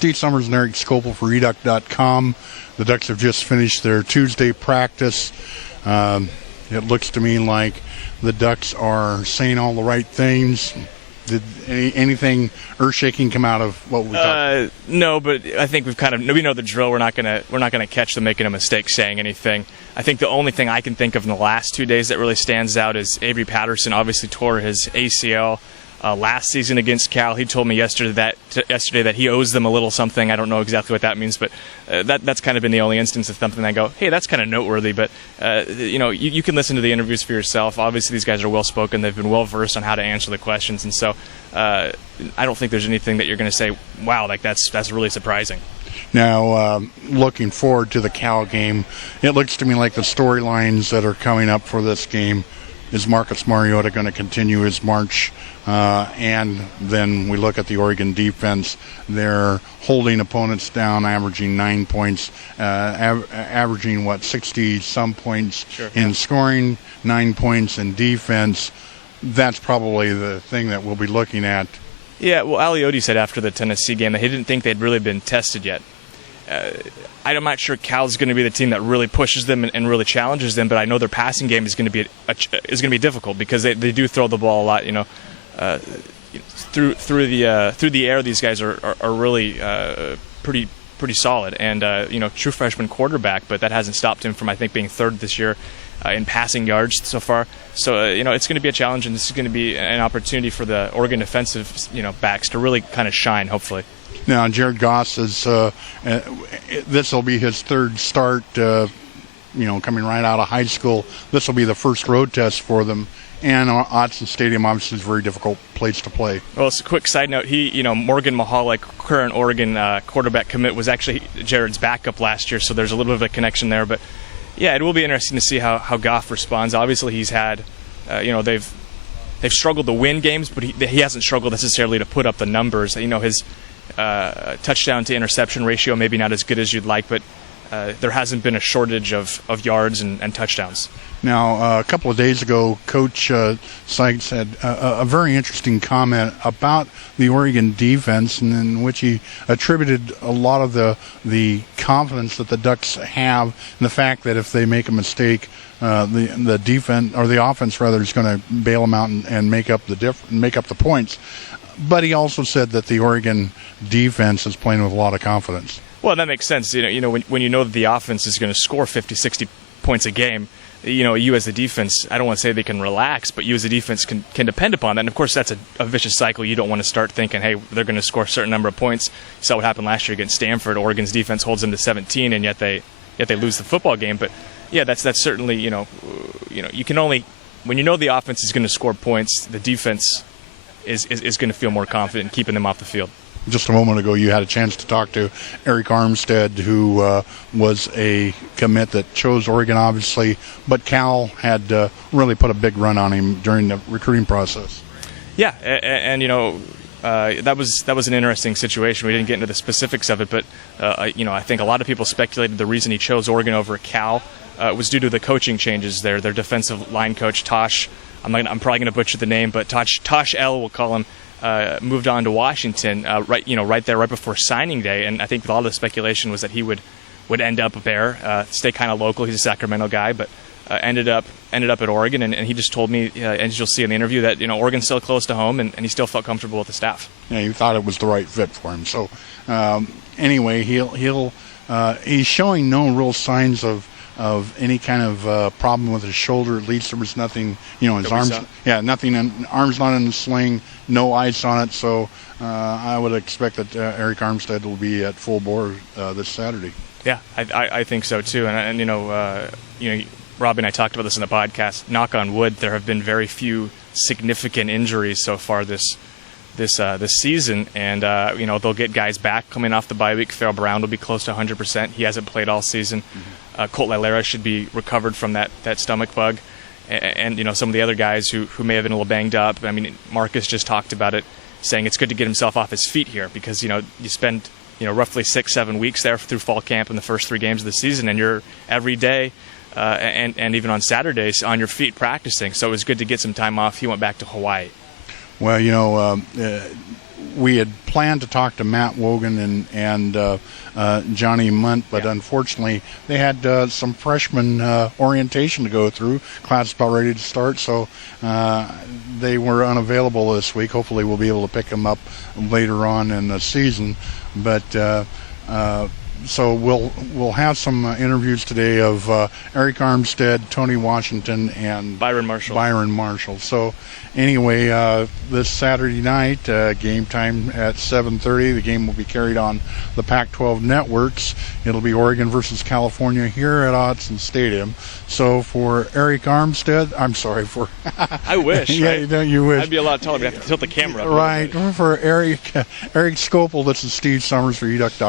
Steve Summers and Eric Scopel for Reduct.com. The Ducks have just finished their Tuesday practice. It looks to me like the Ducks are saying all the right things. Did anything earth-shaking come out of what we talked? No, but I think we know the drill. We're not gonna catch them making a mistake saying anything. I think the only thing I can think of in the last 2 days that really stands out is Avery Patterson obviously tore his ACL last season against Cal. He told me yesterday that he owes them a little something. I don't know exactly what that means, but that's kind of been the only instance of something I go, hey, that's kind of noteworthy. But you can listen to the interviews for yourself. Obviously, these guys are well spoken. They've been well versed on how to answer the questions, and so I don't think there's anything that you're going to say, wow, like that's really surprising. Now, looking forward to the Cal game, it looks to me like the storylines that are coming up for this game is Marcus Mariota going to continue his march? And then we look at the Oregon defense. They're holding opponents down, averaging 9 points, averaging, 60-some points in scoring, 9 points in defense. That's probably the thing that we'll be looking at. Yeah, well, Aliotti said after the Tennessee game that he didn't think they'd really been tested yet. I'm not sure Cal's going to be the team that really pushes them and really challenges them, but I know their passing game is going to be difficult because they do throw the ball a lot. Through the air, these guys are really pretty solid, and true freshman quarterback, but that hasn't stopped him from, I think, being third this year in passing yards so far. So it's going to be a challenge, and this is going to be an opportunity for the Oregon defensive backs to really kind of shine, hopefully. Now, Jared Goss is this will be his third start. Coming right out of high school, this will be the first road test for them. And Autzen Stadium obviously is a very difficult place to play. Well, it's a quick side note. Morgan Mahalik, current Oregon quarterback commit, was actually Jared's backup last year, so there's a little bit of a connection there. But yeah, it will be interesting to see how Goff responds. Obviously, he's had, they've struggled to win games, but he hasn't struggled necessarily to put up the numbers. His touchdown to interception ratio maybe not as good as you'd like, but there hasn't been a shortage of yards and touchdowns. Now, a couple of days ago, Coach Sykes had a very interesting comment about the Oregon defense, in which he attributed a lot of the confidence that the Ducks have in the fact that if they make a mistake, the defense or the offense rather is going to bail them out and make up the points. But he also said that the Oregon defense is playing with a lot of confidence. Well, that makes sense. When you know that the offense is going to score 50, 60 points a game, you as the defense, I don't want to say they can relax, but you as the defense can depend upon that. And, of course, that's a vicious cycle. You don't want to start thinking, hey, they're going to score a certain number of points. You saw what happened last year against Stanford. Oregon's defense holds them to 17, and yet they lose the football game. But, yeah, that's certainly, you can only – when you know the offense is going to score points, the defense is going to feel more confident in keeping them off the field. Just a moment ago, you had a chance to talk to Eric Armstead, who was a commit that chose Oregon, obviously, but Cal had really put a big run on him during the recruiting process. Yeah, and that was an interesting situation. We didn't get into the specifics of it, but I think a lot of people speculated the reason he chose Oregon over Cal was due to the coaching changes there. Their defensive line coach, Tosh, I'm probably going to butcher the name, but Tosh L, we'll call him, moved on to Washington right before signing day, and I think a lot of the speculation was that he would end up there, stay kind of local. He's a Sacramento guy, but ended up at Oregon, and he just told me, as you'll see in the interview, that Oregon's still close to home, and he still felt comfortable with the staff. Yeah, he thought it was the right fit for him. So anyway, he's showing no real signs of any kind of problem with his shoulder. At least there was nothing, his arms. Yeah, nothing. Arms not in the sling, no ice on it. So I would expect that Eric Armstead will be at full bore this Saturday. Yeah, I think so too. And Robbie and I talked about this in the podcast. Knock on wood, there have been very few significant injuries so far this season, and they'll get guys back coming off the bye week. Farrell Brown will be close to 100%. He hasn't played all season. Colt Lilera should be recovered from that stomach bug, and some of the other guys who may have been a little banged up. I mean, Marcus just talked about it, saying it's good to get himself off his feet here because you spend roughly 6-7 weeks there through fall camp in the first 3 games of the season, and you're every day and even on Saturdays on your feet practicing. So it was good to get some time off. He went back to Hawaii. Well, we had planned to talk to Matt Wogan and Johnny Munt, but unfortunately they had some freshman orientation to go through. Class is about ready to start, so they were unavailable this week. Hopefully we'll be able to pick them up later on in the season. But so we'll have some interviews today of Eric Armstead, Tony Washington, and Byron Marshall. So anyway, this Saturday night, game time at 7:30. The game will be carried on the Pac-12 networks. It'll be Oregon versus California here at Autzen Stadium. So for Eric Armstead, I'm sorry for. I wish. Yeah, right? you wish. I'd be a lot taller. But I have to tilt the camera up. Right. For Eric Scopel, this is Steve Summers for EDUC.com.